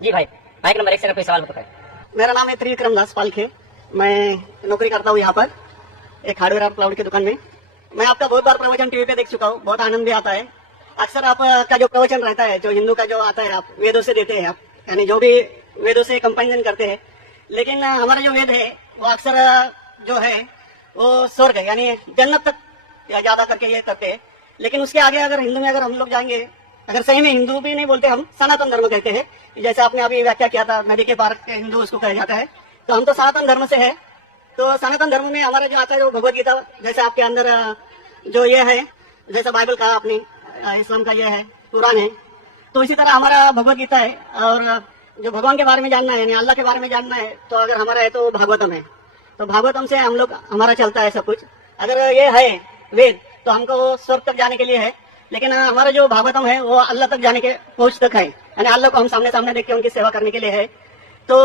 जी भाई, mic number 1 से अगर कोई सवाल हो तो करें। मेरा नाम है त्रिविक्रम दास पालखे। मैं नौकरी करता हूँ यहाँ पर एक हार्डवेयर और क्लाउड की दुकान में। मैं आपका बहुत बार प्रवचन टीवी पे देख चुका हूँ, बहुत आनंद भी आता है। अक्सर आपका जो प्रवचन रहता है, जो हिंदू का जो आता है, आप वेदों से देते हैं, आप यानी जो भी वेदों से कंपेरिजन करते हैं। लेकिन हमारा जो वेद है वो अक्सर जो है वो स्वर्ग है, यानी जन्नत तक या ज्यादा करके ये करते हैं। लेकिन उसके आगे अगर हिंदू में अगर हम लोग जाएंगे, अगर सही में हिंदू भी नहीं बोलते, हम सनातन धर्म कहते हैं। जैसे आपने अभी व्याख्या किया था, नदी के पार के हिंदू उसको कहा जाता है। तो हम तो सनातन धर्म से है। तो सनातन धर्म में हमारा जो आता है वो भगवत गीता, जैसे आपके अंदर जो ये है, जैसे बाइबल कहा आपने, इस्लाम का ये है, कुरान है, तो इसी तरह हमारा भगवत गीता है। और जो भगवान के बारे में जानना है, यानी अल्लाह के बारे में जानना है, तो अगर हमारा है तो भागवतम है। तो भागवतम से हम लोग हमारा चलता है सब कुछ। अगर ये है वेद तो हमको स्वर्ग तक जाने के लिए है। लेकिन हमारा जो भागवतम है वो अल्लाह तक जाने के पहुंच तक है, यानी अल्लाह को हम सामने सामने देख के उनकी सेवा करने के लिए है। तो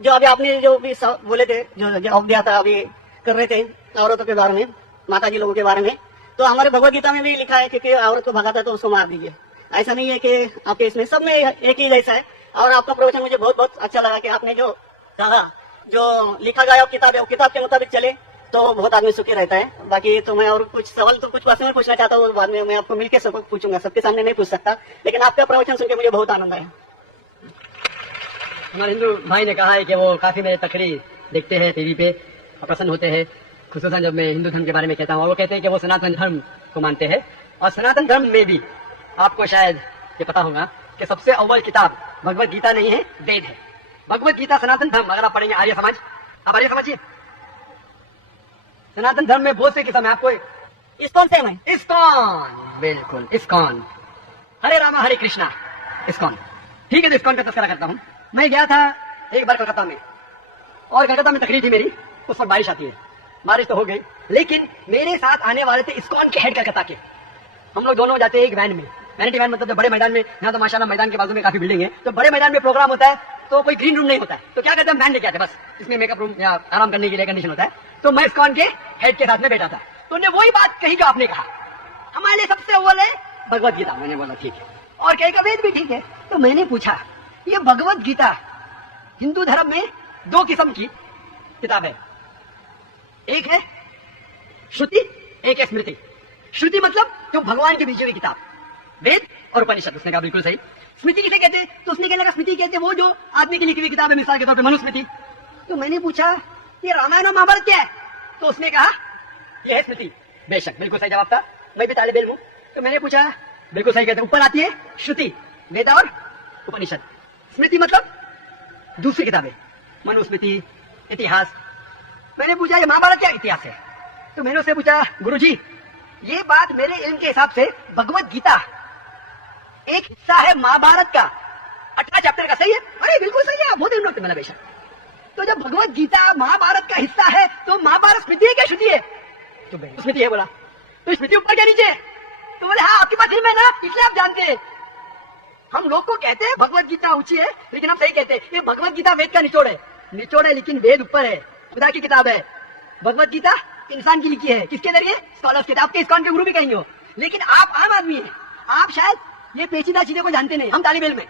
जो अभी आपने जो भी बोले थे, जो जवाब दिया था, अभी कर रहे थे औरतों के बारे में, माता जी लोगों के बारे में, तो हमारे भगवत गीता में भी लिखा है कि औरत को भगाता है तो उसको मार दीजिए। ऐसा नहीं है कि आपके इसमें सब में एक ही जैसा है। और आपका प्रवचन मुझे बहुत बहुत अच्छा लगा कि आपने जो कहा, जो लिखा गया किताब है वो किताब के मुताबिक चले तो बहुत आदमी सुखी रहता है। बाकी तो मैं और कुछ सवाल तो कुछ पर्सनल पूछना चाहता हूँ, बाद में मैं आपको मिलकर सब पूछूंगा, सबके सामने नहीं पूछ सकता। लेकिन आपका प्रवचन सुन के मुझे बहुत आनंद आया। हमारे हिंदू भाई ने कहा है कि वो काफी मेरे तकरीर देखते हैं टीवी पे और प्रसन्न होते हैं, खुसूसन जब मैं हिंदू धर्म के बारे में कहता हूँ। और वो कहते हैं कि वो सनातन धर्म को मानते हैं। और सनातन धर्म में भी आपको शायद ये पता होगा कि सबसे अव्वल किताब भगवत गीता नहीं है, वेद है। भगवत गीता सनातन धर्म अगर आप पढ़ेंगे, आर्य समाज, आप आर्य समझिए, सनातन धर्म में बहुत से किस्म है। आपको इस्कॉन से मैं इस्कॉन, बिल्कुल इस्कॉन, हरे रामा हरे कृष्णा, इस्कॉन, ठीक है। तो इस्कॉन का तस्करा करता हूँ। मैं गया था एक बार कलकत्ता में, और कलकत्ता में तकरीर थी मेरी, उस पर बारिश आती है। बारिश तो हो गई, लेकिन मेरे साथ आने वाले थे इस्कॉन के हेड कलकत्ता के। हम लोग दोनों जाते हैं एक वैन में, वैनिटी वैन, मतलब बड़े मैदान में। यहाँ तो माशाल्लाह मैदान के बाजू में काफी बिल्डिंग है, तो बड़े मैदान में प्रोग्राम होता है तो कोई ग्रीन रूम नहीं होता है, तो क्या करते हैं, वैन लेके आते हैं, बस इसमें मेकअप रूम या आराम करने के लिए कंडीशन होता है। तो मैं इस्कॉन के हेड के साथ में बैठा था, तो उन्हें वही बात कही जो आपने कहा, हमारे लिए सबसे अव्वल है भगवत गीता। मैंने बोला ठीक है, और कहीं का वेद भी ठीक है। तो मैंने पूछा, ये भगवत गीता हिंदू धर्म में दो किस्म की किताब है, एक है श्रुति, एक है स्मृति। श्रुति मतलब जो भगवान की भेजी हुई किताब, वेद और उपनिषद। उसने कहा बिल्कुल सही। स्मृति किसे कहते हैं? तो उसने कहने लगा स्मृति कहते हैं वो जो आदमी की लिखी हुई किताब है, मिसाल के तौर पे मनुस्मृति। तो मैंने पूछा ये रामायण और महाभारत क्या है? तो उसने कहा यह है स्मृति। बेशक बिल्कुल सही जवाब था, मैं भी तालिब इल्म हूं। तो मैंने पूछा, बिल्कुल सही कहते हैं, ऊपर आती है श्रुति, वेद और उपनिषद। स्मृति मतलब दूसरी किताबें, मनुस्मृति, इतिहास। मैंने पूछा ये महाभारत क्या इतिहास है? तो मैंने उससे पूछा, गुरुजी ये बात मेरे इल्म के हिसाब से भगवत गीता एक हिस्सा है महाभारत का, 18 चैप्टर का। सही है? अरे बिल्कुल सही है, आप बहुत इल्म रखते हैं बेशक। तो जब भगवत गीता महाभारत का हिस्सा है तो महाभारत स्मृति है क्या श्रुति है? तो स्मृति है बोला। तो स्मृति ऊपर क्या नीचे? तो बोले हाँ आपके पास इल्म है ना, इसलिए आप जानते हैं। हम लोग को कहते हैं भगवत गीता ऊंची है, लेकिन हम सही कहते हैं ये भगवत गीता वेद का निचोड़ है। निचोड़ है लेकिन वेद ऊपर है, खुदा की किताब है। भगवत गीता इंसान की लिखी है, किसके जरिए? स्कॉलर्स के। आपके इस्कॉन के गुरु भी कहेंगे हो, लेकिन आप आम आदमी हैं, आप शायद ये पेचीदा चीजें को जानते नहीं। हम तालिब इल्म हैं,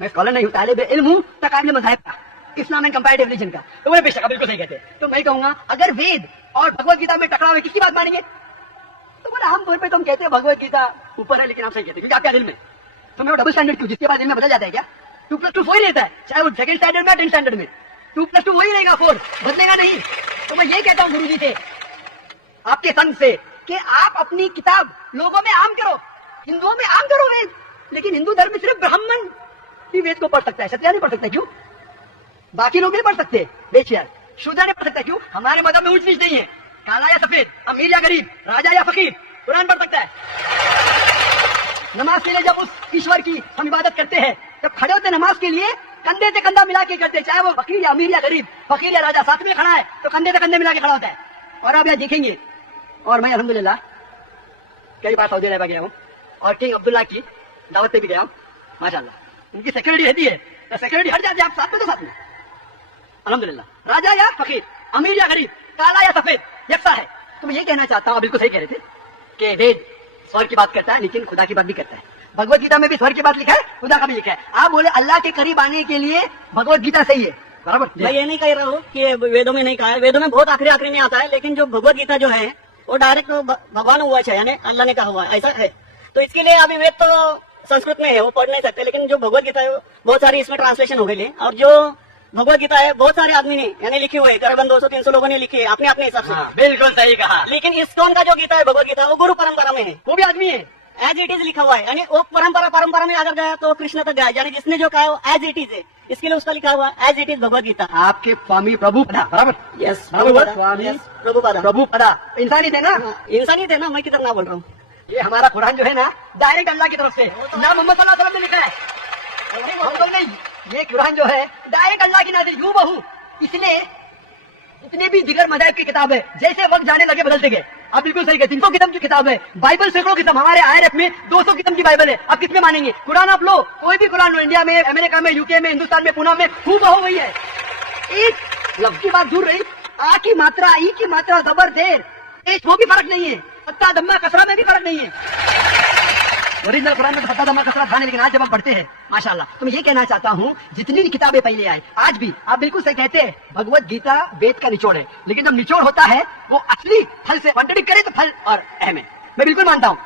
मैं स्कॉलर नहीं हूँ, तालिब इल्म हूँ तकाबिल मज़ाहिब का, इस्लाम एंड कंपैरेटिव रिलीजन का। तो बोले बेशक बिल्कुल सही कहते हैं। तो मैं कहूंगा अगर वेद और भगवत गीता में टकराव है, किसकी बात मानेंगे? तो बोले आमतौर पर तो हम कहते हैं भगवत गीता ऊपर है, लेकिन आप सही कहते हैं क्योंकि आपके दिल में। तो मैं डबल स्टैंडर्ड क्यों? जिसके बाद इनमें बदल जाता है क्या? 2+2 वही रहता है, चाहे वो सेकंड स्टैंडर्ड में 10 स्टैंडर्ड में 2+2 वही रहेगा, 4 बदलेगा नहीं। तो मैं ये कहता हूँ गुरुजी से, आपके संग से, कि आप अपनी किताब लोगों में आम करो, हिंदुओं में आम करो वेद। लेकिन हिंदू धर्म में सिर्फ ब्राह्मण ही वेद को पढ़ सकता है, क्षत्रिय नहीं पढ़ सकता। क्यों? बाकी लोग नहीं पढ़ सकते, बेशक शूद्र नहीं पढ़ सकता। क्यों? हमारे मजहब में ऊंच नीच नहीं है, काला या सफेद, अमीर या गरीब, राजा या फकीर, कुरान पढ़ सकता है। नमाज के लिए जब उस ईश्वर की हम इबादत करते हैं, जब खड़े होते नमाज के लिए कंधे से कंधा मिला के करते, चाहे वो फकीर या अमीर या गरीब, फकीर या राजा साथ में खड़ा है तो कंधे से कंधे मिला के खड़ा होता है। और आप यहाँ देखेंगे, और मैं अल्हम्दुलिल्लाह कई बार सऊदी अरब गया हूँ और किंग अब्दुल्ला की दावत पे भी गया हूँ, माशाल्लाह उनकी सिक्योरिटी रहती है, तो सिक्योरिटी हट जाती है, आप साथ में तो साथ में अल्हम्दुलिल्लाह। राजा या फकीर, अमीर या गरीब, काला या सफेद, यकसा है। तो मैं ये कहना चाहता हूँ, बिल्कुल सही कह रहे थे कि वेद स्वर्ग की बात करता है लेकिन खुदा की बात भी करता है। भगवत गीता में भी स्वर्ग की बात लिखा है, खुदा का भी लिखा है। आप बोले अल्लाह के करीब आने के लिए भगवत गीता सही है, बराबर? मैं ये नहीं कह रहा हूँ कि वेदों में नहीं कहा है, वेदों में बहुत आखिरी में आता है, लेकिन जो भगवत गीता जो है वो डायरेक्ट भगवान हुआ है, यानी अल्लाह ने कहा हुआ है, ऐसा है। तो इसके लिए अभी वेद तो संस्कृत में है, वो पढ़ नहीं सकते, लेकिन जो भगवत गीता है बहुत सारी इसमें ट्रांसलेशन हो गई है। और जो भगवत गीता है बहुत सारे आदमी ने यानी लिखी हुई है, करीबन 200-300 लोगों ने लिखी है अपने अपने हिसाब से। बिल्कुल सही कहा। लेकिन इस्कॉन का जो गीता है भगवत गीता वो गुरु परंपरा में है, वो भी आदमी है, एज इट इज लिखा हुआ है, यानी वो परंपरा में अगर गया तो कृष्ण तक गया, यानी जिसने जो कहा है एज इट इज है, इसके लिए उसका लिखा हुआ है as it is Bhagavad Gita. आपके स्वामी प्रभुपदा, बराबर? यस, स्वामी प्रभुपदा इंसानी थे ना? इंसानी थे ना, मैं किधर ना बोल रहा हूँ। ये हमारा कुरान जो है ना डायरेक्ट अल्लाह की तरफ से, ना मोहम्मद सल्लल्लाहु अलैहि वसल्लम ने लिखा है, हम लोग नहीं। ये कुरान जो है डायरेक्ट अल्लाह की नाज़िल यूं बहू, इसलिए जितने भी दिगर मज़ाहिब की किताब है जैसे वक्त जाने लगे बदलते गए। आप बिल्कुल सही कहते, 300 किस्म की किताब है, बाइबल सैकड़ों किस्म, हमारे IRF में 200 किस्म की बाइबल है। आप किसमें मानेंगे? कुरान आप लो, कोई भी कुरान लो, इंडिया में, अमेरिका में, यूके में, हिंदुस्तान में, पूना में, खूब हो गई है। एक लफ्ज की बात दूर रही, आ की मात्रा, ई की मात्रा, जबर देर, वो भी फर्क नहीं है, फत्ता दम्मा कसरा में भी फर्क नहीं है। ओरिजिनल कुरान में तो फत्ता दम्मा कसरा था नहीं, लेकिन आज जब हम पढ़ते हैं माशाल्लाह। तो मैं ये कहना चाहता हूँ जितनी भी किताबें पहले आई, आज भी आप बिल्कुल सही कहते हैं, भगवत गीता वेद का निचोड़ है, लेकिन जब निचोड़ होता है वो असली फल से कॉन्ट्रडिक्ट करे तो फल और अहम है। मैं बिल्कुल मानता हूँ,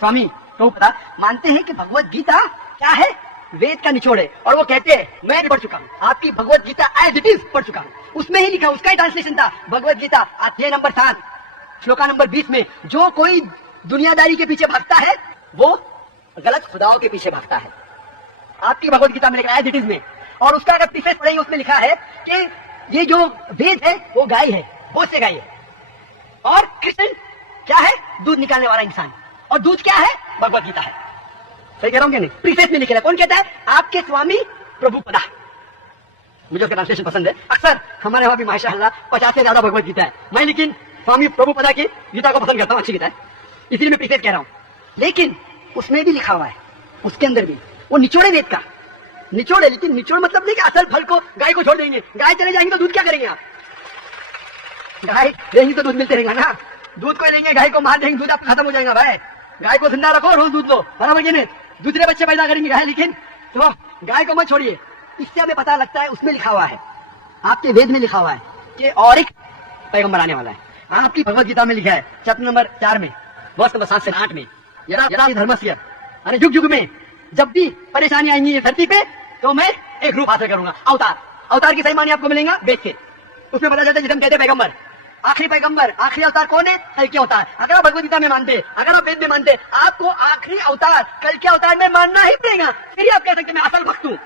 स्वामी प्रभुपदा मानते हैं कि भगवत गीता क्या है, वेद का निचोड़ है। और वो कहते हैं, मैं भी पढ़ चुका हूँ आपकी Bhagavad Gita as it is पढ़ चुका हूँ, उसमें ही लिखा, उसका ही ट्रांसलेशन था। भगवत गीता अध्याय नंबर 7 श्लोका नंबर 20 में, जो कोई दुनियादारी के पीछे भागता है वो गलत खुदाओं के पीछे भागता है। आपकी भगवत गीता में लिखा है एज इट इज में, और उसका अगर प्रीफेस पढ़ेंगे उसमें लिखा है कि ये जो वेद है वो गाय है, भोज से गाय है, और कृष्ण क्या है, दूध निकालने वाला इंसान, और दूध क्या है, भगवत गीता है। सही कह रहा हूँ कि नहीं? प्रीफेस में लिखा है, कौन कहता है? आपके स्वामी प्रभुपदा। मुझे उसका ट्रांसलेशन पसंद है। अक्सर हमारे वहां भी माशाअल्लाह 50 से ज्यादा भगवत गीता है, मैं लेकिन स्वामी प्रभुपदा की गीता को पसंद करता हूँ, अच्छी गीता है, इसलिए मैं प्रीफेस कह रहा हूँ। लेकिन उसमें भी लिखा हुआ है, उसके अंदर भी वो निचोड़े वेद का निचोड़ है, लेकिन निचोड़ मतलब नहीं कि असल फल को गाय को छोड़ देंगे, गाय चले जाएंगे तो दूध क्या करेंगे आप? गाय रहेंगी तो दूध मिलते रहेगा ना, दूध को लेंगे गाय को मार देंगे, दूध आप खत्म हो जाएगा भाई। गाय को जिंदा रखो, रोज दूध लो, बराबर कि नहीं? दूसरे बच्चे पैदा करेंगे गाय, लेकिन तो गाय को मत छोड़िए। इससे हमें पता लगता है उसमें लिखा हुआ है, आपके वेद में लिखा हुआ है कि और एक पैगंबर आने वाला है। आपकी भगवत गीता में लिखा है चैप्टर नंबर 4 में, वर्ष नंबर 7 से 8 में, यदा धर्मस्य, अरे युग युग में जब भी परेशानी आएंगी ये धरती पे तो मैं एक रूप हासिल करूंगा, अवतार। अवतार की सही मानी आपको मिलेगा वेद के, उसमें पता चलता है जिसे हम कहते हैं पैगंबर। आखिरी पैगंबर, आखिरी अवतार कौन है? कल के अवतार। अगर आप भगवत गीता में मानते, अगर आप वेद में मानते, आपको आखिरी अवतार कल के अवतार में मानना ही पड़ेगा, फिर आप कह सकते मैं असल भक्त हूँ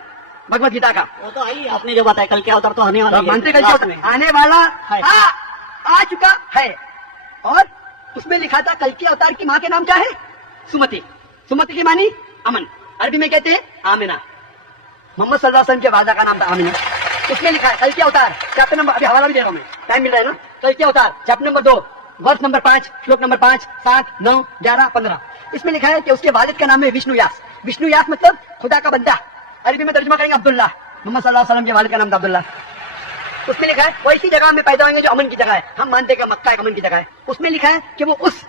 भगवत गीता का। वो तो आई, आपने जो बताया कल के अवतार तो आने वाला है, मानते कल के अवतार आने वाला आ चुका है, और उसमें लिखा था कल के अवतार की माँ के नाम क्या है? सुमति। सुमति की मानी अमन, अरबी में कहते हैं आमिना। मोहम्मद सल्लल्लाहु अलैहि वसल्लम के वादा का नाम था आमिना। उसमें लिखा है कल के अवतार, चैप्टर नंबर, अभी हवाला भी दे रहा हूं मैं, टाइम मिल रहा है ना, कल के अवतार चैप्टर नंबर 2 वर्ष नंबर 5 श्लोक नंबर 5, 7, 9, 11, 15। इसमें लिखा है कि उसके वालिद का नाम है विष्णु यास। विष्णु यास मतलब खुदा का बंदा, अरबी में तर्जुमा करेंगे अब्दुल्ला। मोहम्मद सल्लल्लाहु अलैहि वसल्लम के वालिद का नाम था अब्दुल्ला। उसमें लिखा है वो ऐसी जगह में पैदा होंगे जो अमन की जगह है, हम मानते हैं मक्का एक अमन की जगह है। उसमें लिखा है कि वो उस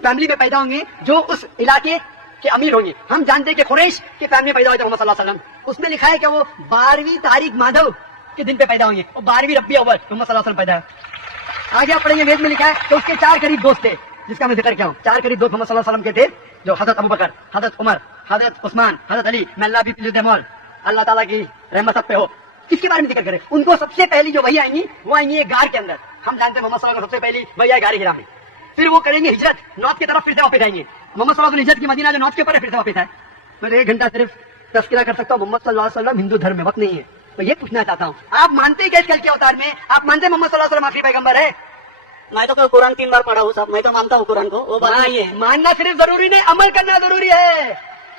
फैमिली में पैदा होंगे जो उस इलाके के अमीर होंगे, हम जानते हैं कि कुरैश के फैमिली में पैदा हुए थे मोहम्मद सल्लल्लाहु अलैहि वसल्लम। उसमें लिखा है कि वो 12वीं तारीख माधव के दिन पे पैदा होंगे, और 12वीं रब्बी अव्वल मोहम्मद सल्लल्लाहु अलैहि वसल्लम पैदा है। आगे आप पढ़ेंगे वेद में लिखा है तो उसके 4 करीब दोस्त थे, जिसका मैं जिक्र किया हूँ। 4 करीब दोस्त मोहम्मद सल्लल्लाहु अलैहि वसल्लम के थे, जो हजरत अबू बकर, हजरत उमर, हजरत उस्मान, हजरत अली, मेल्ला भी पिलुदेमोल, अल्लाह ताला की रहमत सब पे हो। किसके बारे में जिक्र करें? उनको सबसे पहली जो वही आएंगी वो आएंगी एक गार के अंदर। हम जानते हैं मोहम्मद सल्लल्लाहु अलैहि वसल्लम सबसे पहली वही है गार हिरा में। फिर वो करेंगे हिजरत नॉर्थ की तरफ, फिर से वापस आएंगे। मोहम्मद सल्लल्लाहु अलैहि वसल्लम हिजरत की मदीना जो नॉर्थ के ऊपर है, फिर से वापस आए। मैं 1 घंटा सिर्फ तस्करा कर सकता हूँ मोहम्मद सल्लल्लाहु अलैहि वसल्लम हिंदू धर्म में, वक्त नहीं है। तो ये पूछना चाहता हूँ, आप मानते हैं कि कल के अवतार में आप मानते हैं मोहम्मद सल्लल्लाहु अलैहि वसल्लम आखिरी पैगंबर है? मैं तो कुरान 3 बार पढ़ा हूँ साहब, मैं तो मानता हूँ कुरान को, वो बात नहीं है। मानना सिर्फ जरूरी नहीं, अमल करना जरूरी है।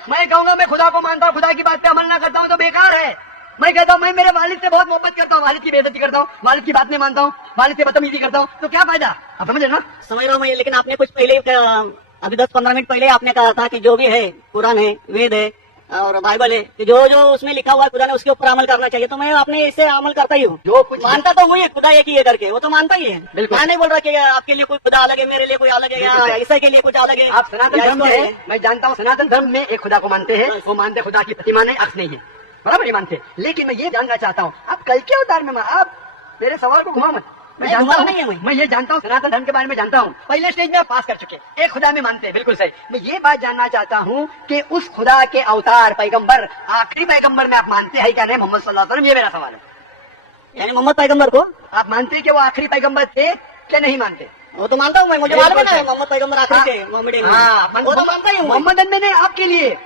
मैं कहूंगा मैं खुदा को मानता हूँ, खुदा की बात पे अमल ना करता हूँ तो बेकार है। मैं कहता हूँ मैं मेरे वालिद से बहुत मोहब्बत करता हूँ, वालिद की बेइज्जती करता हूँ, वालिद की बात नहीं मानता हूँ, वालिद से बदतमीजी करता हूँ, तो क्या फायदा? आप समझ रहे ना? समझ रहा हूँ मैं, लेकिन आपने कुछ पहले अभी 10-15 मिनट पहले आपने कहा था कि जो भी है कुरान है, वेद है, और बाइबल है कि जो जो उसमें लिखा हुआ है खुदा ने उसके ऊपर अमल करना चाहिए, तो मैं अपने इससे अमल करता ही हूँ। जो कुछ मानता तो वही है, खुदा एक ही है करके, वो तो मानता ही है। बिल्कुल। मैं नहीं बोल रहा कि आपके लिए कोई खुदा अलग है, मेरे लिए कोई अलग है, या बिल्कुल सही। ईसाई के लिए कुछ अलग है। आप सनातन या धर्म इसको में, है। मैं जानता हूँ सनातन धर्म में एक खुदा को मानते हैं, वो मानते खुदा की प्रतिमा नहीं, अक्स नहीं है, बराबर ही मानते। लेकिन मैं ये जानना चाहता हूँ, आप कल के अवतार में आप मेरे सवाल को घुमा मत। मैं नहीं, जानता घुमा हूँ, नहीं है मैं। मैं ये जानता हूँ सनातन धर्म के बारे में जानता हूँ, पहले स्टेज में आप पास कर चुके, एक खुदा में मानते हैं, बिल्कुल सही। मैं ये बात जानना चाहता हूँ कि उस खुदा के अवतार पैगंबर, आखिरी पैगंबर में आप मानते हैं क्या नहीं, मोहम्मद सल्लल्लाहु अलैहि वसल्लम, ये मेरा सवाल है। यानी मोहम्मद पैगंबर को आप मानते हैं कि वो आखिरी पैगंबर थे क्या नहीं मानते? वो तो मानता हूँ मैं, मुझे मालूम है ना मोहम्मद पैगंबर आखिरी थे, मोहम्मद है। हाँ, वो तो मानता ही हूँ मैं। मोहम्मद मैंने आपके लिए,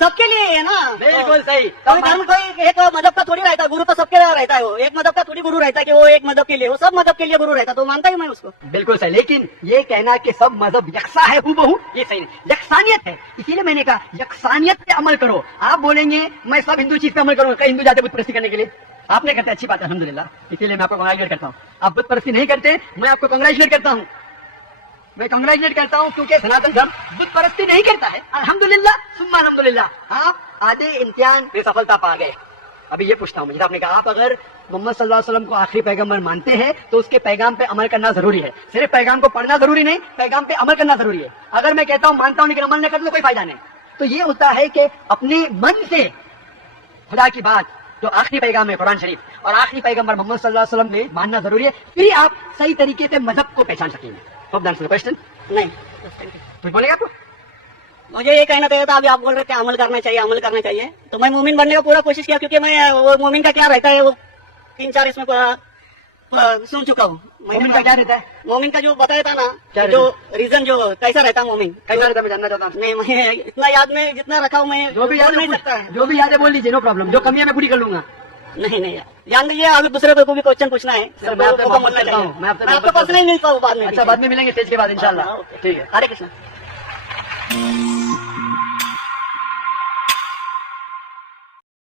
सबके लिए है ना। बिल्कुल सही। कोई धर्म कोई एक मजहब का थोड़ी रहता है, गुरु तो सबके रहता है। वो एक मजहब का थोड़ी गुरु रहता है कि वो एक मजहब के लिए, वो सब मजहब के लिए गुरु रहता है, तो मानता ही मैं उसको। बिल्कुल सही। लेकिन ये कहना कि सब मजहब यकसा है हूबहू, ये सही नहीं। यकसानियत है, इसीलिए मैंने कहा यकसानियत पे अमल करो। आप बोलेंगे मैं सब हिंदू चीज पे अमल करूंगा, कई हिंदू जाते बुत परस्ती करने के लिए, आपने करते अच्छी बात है अल्हम्दुलिल्लाह, इसीलिए मैं आपको कांग्रेचुलेट करता हूँ। आप बुत परस्ती नहीं करते, मैं आपको कांग्रेचुलेट करता हूँ, मैं कांग्रेचुलेट करता हूँ, क्योंकि सनातन धर्म बुत परस्ती नहीं करता है। अल्हम्दुलिल्लाह सुम्मा अल्हम्दुलिल्लाह, आप आधे इम्तिहान में सफलता पा गए। अभी ये पूछता हूँ मैं, जैसे आपने कहा आप अगर मोहम्मद सल्लल्लाहु अलैहि वसल्लम को आखिरी पैगंबर मानते हैं तो उसके पैगाम पे अमल करना जरूरी है। सिर्फ पैगाम को पढ़ना जरूरी नहीं, पैगाम पे अमल करना जरूरी है। अगर मैं कहता हूँ मानता हूँ लेकिन अमल न कर तो कोई फायदा नहीं। तो ये होता है कि अपने मन से खुदा की बात जो आखिरी पैगाम है कुरान शरीफ और आखिरी पैगंबर मोहम्मद सल्लल्लाहु अलैहि वसल्लम में मानना जरूरी है, फिर आप सही तरीके से मजहब को पहचान सकेंगे। Hope that's the question. नहीं, कुछ बोलेगा आपको? मुझे ये कहना था, अभी आप बोल रहे थे अमल करना चाहिए, अमल करना चाहिए, तो मैं मोमिन बनने का पूरा कोशिश किया, क्योंकि मैं वो मोमिन का क्या रहता है वो 3-4 इसमें सुन चुका हूँ। मोमिन का क्या रहता है? मोमिन का जो बताया था ना, क्या जो रीजन जो कैसा रहता है मोमिन, कैसा रहता है मैं जानना चाहता हूँ। नहीं मैं इतना याद में जितना रखा हूँ मैं जो भी याद बोल है नहीं सकता है। जो भी याद है बोल लीजिए, नो प्रॉब्लम। जो कमी है मैं पूरी कर लूंगा। नहीं नहीं जान लीजिए, अभी दूसरे को भी क्वेश्चन पूछना है, सर, मैं आपसे सबको मोहब्बत मिलना करता हूँ। चाहिए। मैं आपसे मैं आपको मोहब्बत पर्सनली मिलता हूँ बाद में। अच्छा, बाद में मिलेंगे स्टेज के बाद इंशाल्लाह। हाँ, ओके। ठीक है। हरे कृष्णा।